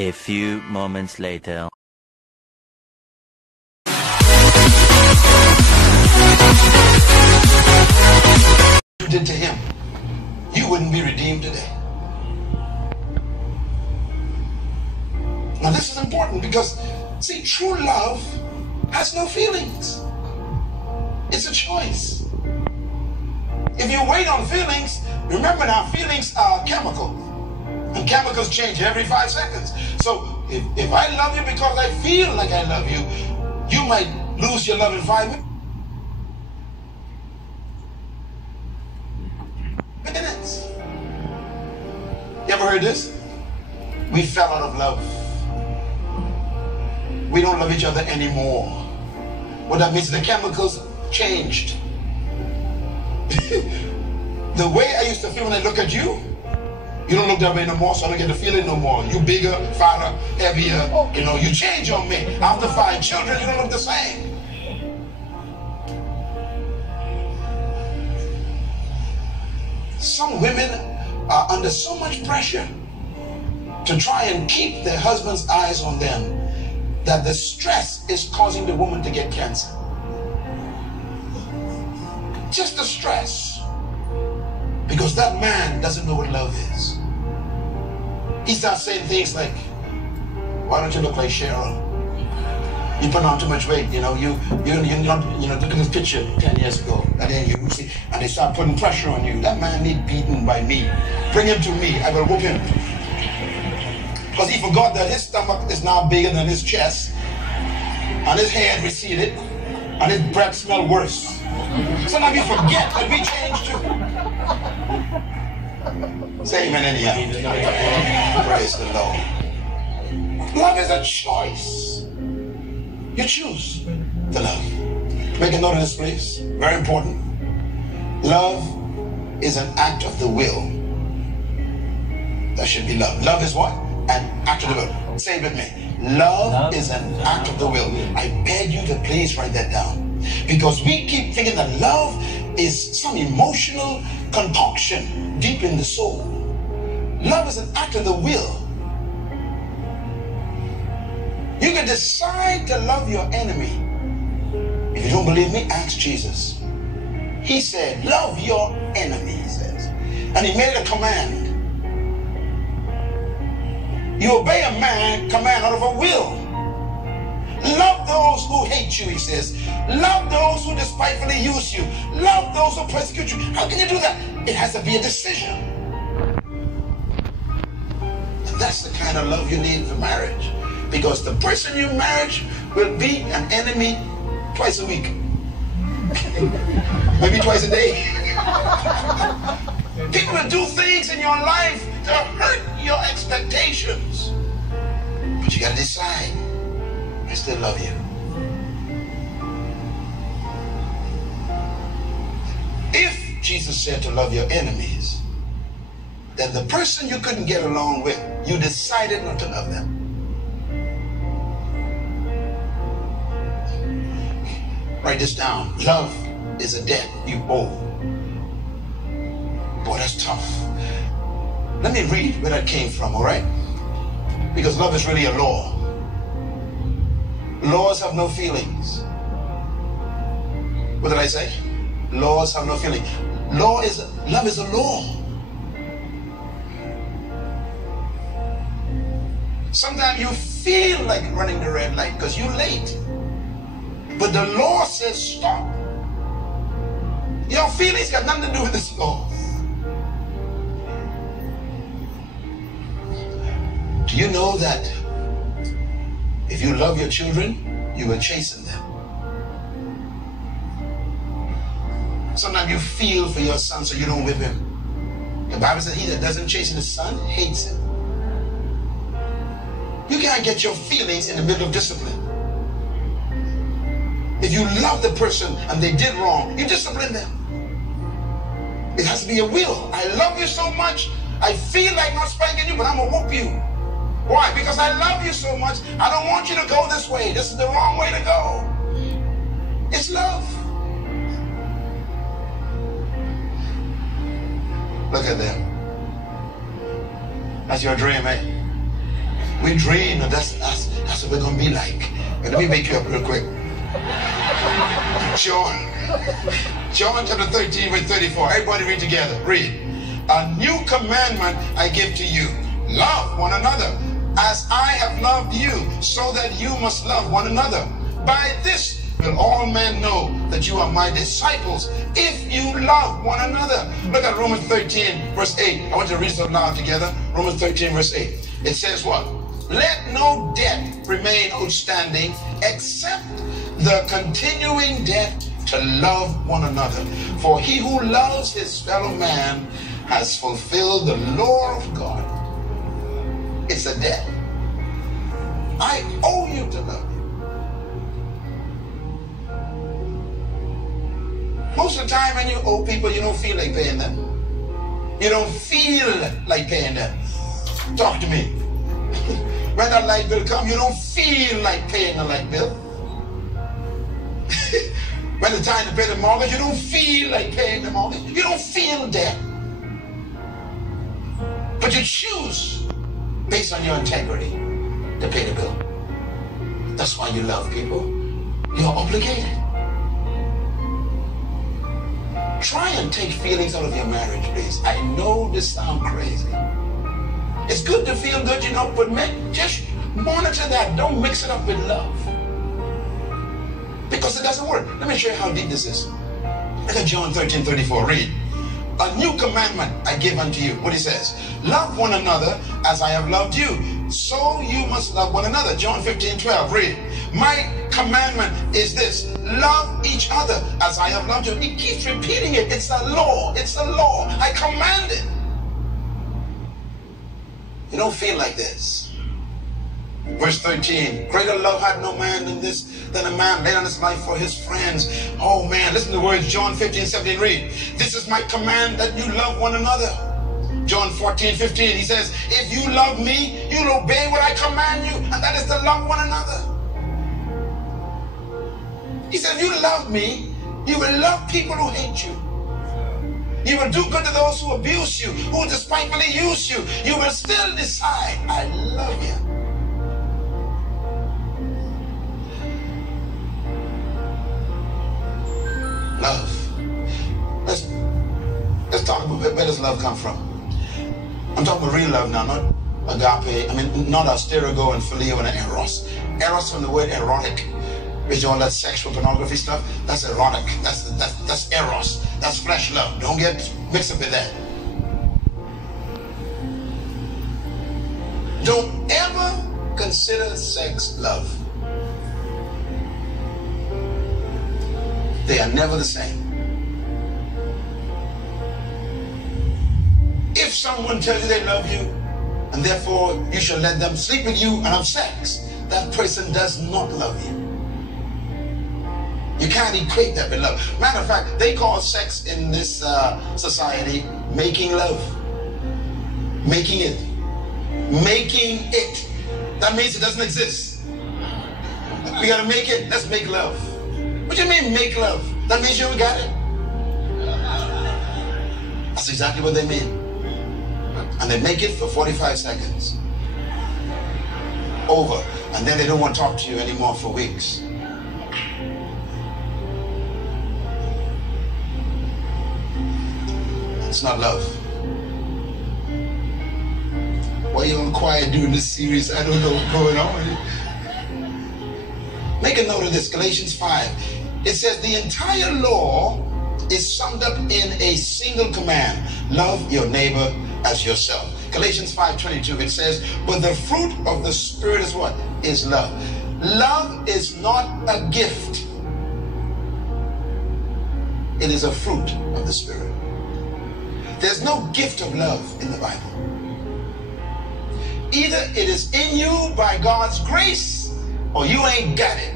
A few moments later. You did to him, you wouldn't be redeemed today. Now this is important because, see, true love has no feelings. It's a choice. If you wait on feelings, remember now, feelings are chemical. And chemicals change every 5 seconds. So if I love you because I feel like I love you, you might lose your love in 5 minutes. You ever heard this? We fell out of love. We don't love each other anymore. What that means, the chemicals changed. The way I used to feel when I look at you, you don't look that way no more, so I don't get to feel it no more. You bigger, fatter, heavier, you know, you change on me. After 5 children, you don't look the same. Some women are under so much pressure to try and keep their husband's eyes on them that the stress is causing the woman to get cancer. Just the stress. Because that man doesn't know what love is. He starts saying things like, why don't you look like Cheryl? You put on too much weight, you know, you look at this picture 10 years ago, and then you see, and they start putting pressure on you. That man needs beaten by me. Bring him to me, I will whoop him. Because he forgot that his stomach is now bigger than his chest, and his head receded, and his breath smelled worse. Sometimes we forget that we changed too. Say amen anyhow. Praise the Lord. Love is a choice. You choose to love. Make a note of this, please. Very important. Love is an act of the will. That should be love. Love is what? An act of the will. Say it with me. Love is an act of the will. I beg you to please write that down. Because we keep thinking that love is some emotional concoction deep in the soul. Love is an act of the will. You can decide to love your enemy. If you don't believe me, ask Jesus. He said, love your enemy, he says. And he made a command. You obey a man command out of a will. Love those who hate you, he says. Love those who despitefully use you. Love those who persecute you. How can you do that? It has to be a decision. And that's the kind of love you need for marriage. Because the person you marry will be an enemy twice a week. Maybe twice a day. People will do things in your life to hurt your expectations. But you gotta decide, I still love you. If Jesus said to love your enemies, then the person you couldn't get along with, you decided not to love them. Write this down. Love is a debt you owe. Boy, that's tough. Let me read where that came from, all right? Because love is really a law. Laws have no feelings. What did I say? Laws have no feeling. Love is a law. Sometimes you feel like running the red light because you're late. But the law says stop. Your feelings got nothing to do with this law. Do you know that if you love your children, you will chasten them? Sometimes you feel for your son so you don't whip him. The Bible says he that doesn't chasten his son hates him. You can't get your feelings in the middle of discipline. If you love the person and they did wrong, you discipline them. It has to be a will. I love you so much, I feel like not spanking you, but I'm gonna whoop you. Why? Because I love you so much, I don't want you to go this way. This is the wrong way to go. It's love. Look at them. That's your dream, eh? We dream, and that's what we're going to be like. But let me make you up real quick. John chapter 13, verse 34. Everybody read together. Read. A new commandment I give to you. Love one another as I have loved you, so that you must love one another. By this will all men know that you are my disciples, if you love one another. Look at Romans 13, verse 8. I want you to read it out loud together. Romans 13, verse 8. It says what? Let no debt remain outstanding except the continuing debt to love one another. For he who loves his fellow man has fulfilled the law of God. It's a debt. I owe you to love you. Most of the time when you owe people, you don't feel like paying them. You don't feel like paying them. Talk to me. When that light bill comes, you don't feel like paying the light bill. When it's time to pay the mortgage, you don't feel like paying the mortgage. You don't feel debt. But you choose based on your integrity to pay the bill. That's why you love people. You're obligated. Try and take feelings out of your marriage, please. I know this sounds crazy. It's good to feel good, you know, but just monitor that. Don't mix it up with love. Because it doesn't work. Let me show you how deep this is. Look at John 13, 34. Read. A new commandment I give unto you. What he says? Love one another as I have loved you. So you must love one another. John 15, 12. Read. My commandment is this. Love each other as I have loved you. He keeps repeating it. It's a law. It's a law. I command it. You don't feel like this. Verse 13, greater love had no man than a man laid on his life for his friends. Oh man, listen to the words, John 15, 17, read. This is my command, that you love one another. John 14, 15, he says, if you love me, you'll obey what I command you, and that is to love one another. He said, if you love me, you will love people who hate you. You will do good to those who abuse you, who despitefully use you. You will still decide, I love you. Love. Let's talk about where does love come from? I'm talking about real love now, not agape. I mean, not asterigo and phileo and eros. Eros from the word erotic, which all that sexual pornography stuff. That's erotic. That's eros. That's flesh love. Don't get mixed up with that. Don't ever consider sex love. They are never the same. If someone tells you they love you, and therefore you should let them sleep with you and have sex, that person does not love you. You can't equate that with love. Matter of fact, they call sex in this society making love. Making it. Making it. That means it doesn't exist. We gotta make it. Let's make love. What do you mean make love? That means you don't got it. That's exactly what they mean. And they make it for 45 seconds. Over. And then they don't want to talk to you anymore for weeks. It's not love. Why are you all quiet during this series? I don't know what's going on. Make a note of this, Galatians 5. It says the entire law is summed up in a single command. Love your neighbor as yourself. Galatians 5:22, it says, but the fruit of the Spirit is what? Is love. Love is not a gift. It is a fruit of the Spirit. There's no gift of love in the Bible. Either it is in you by God's grace, or you ain't got it.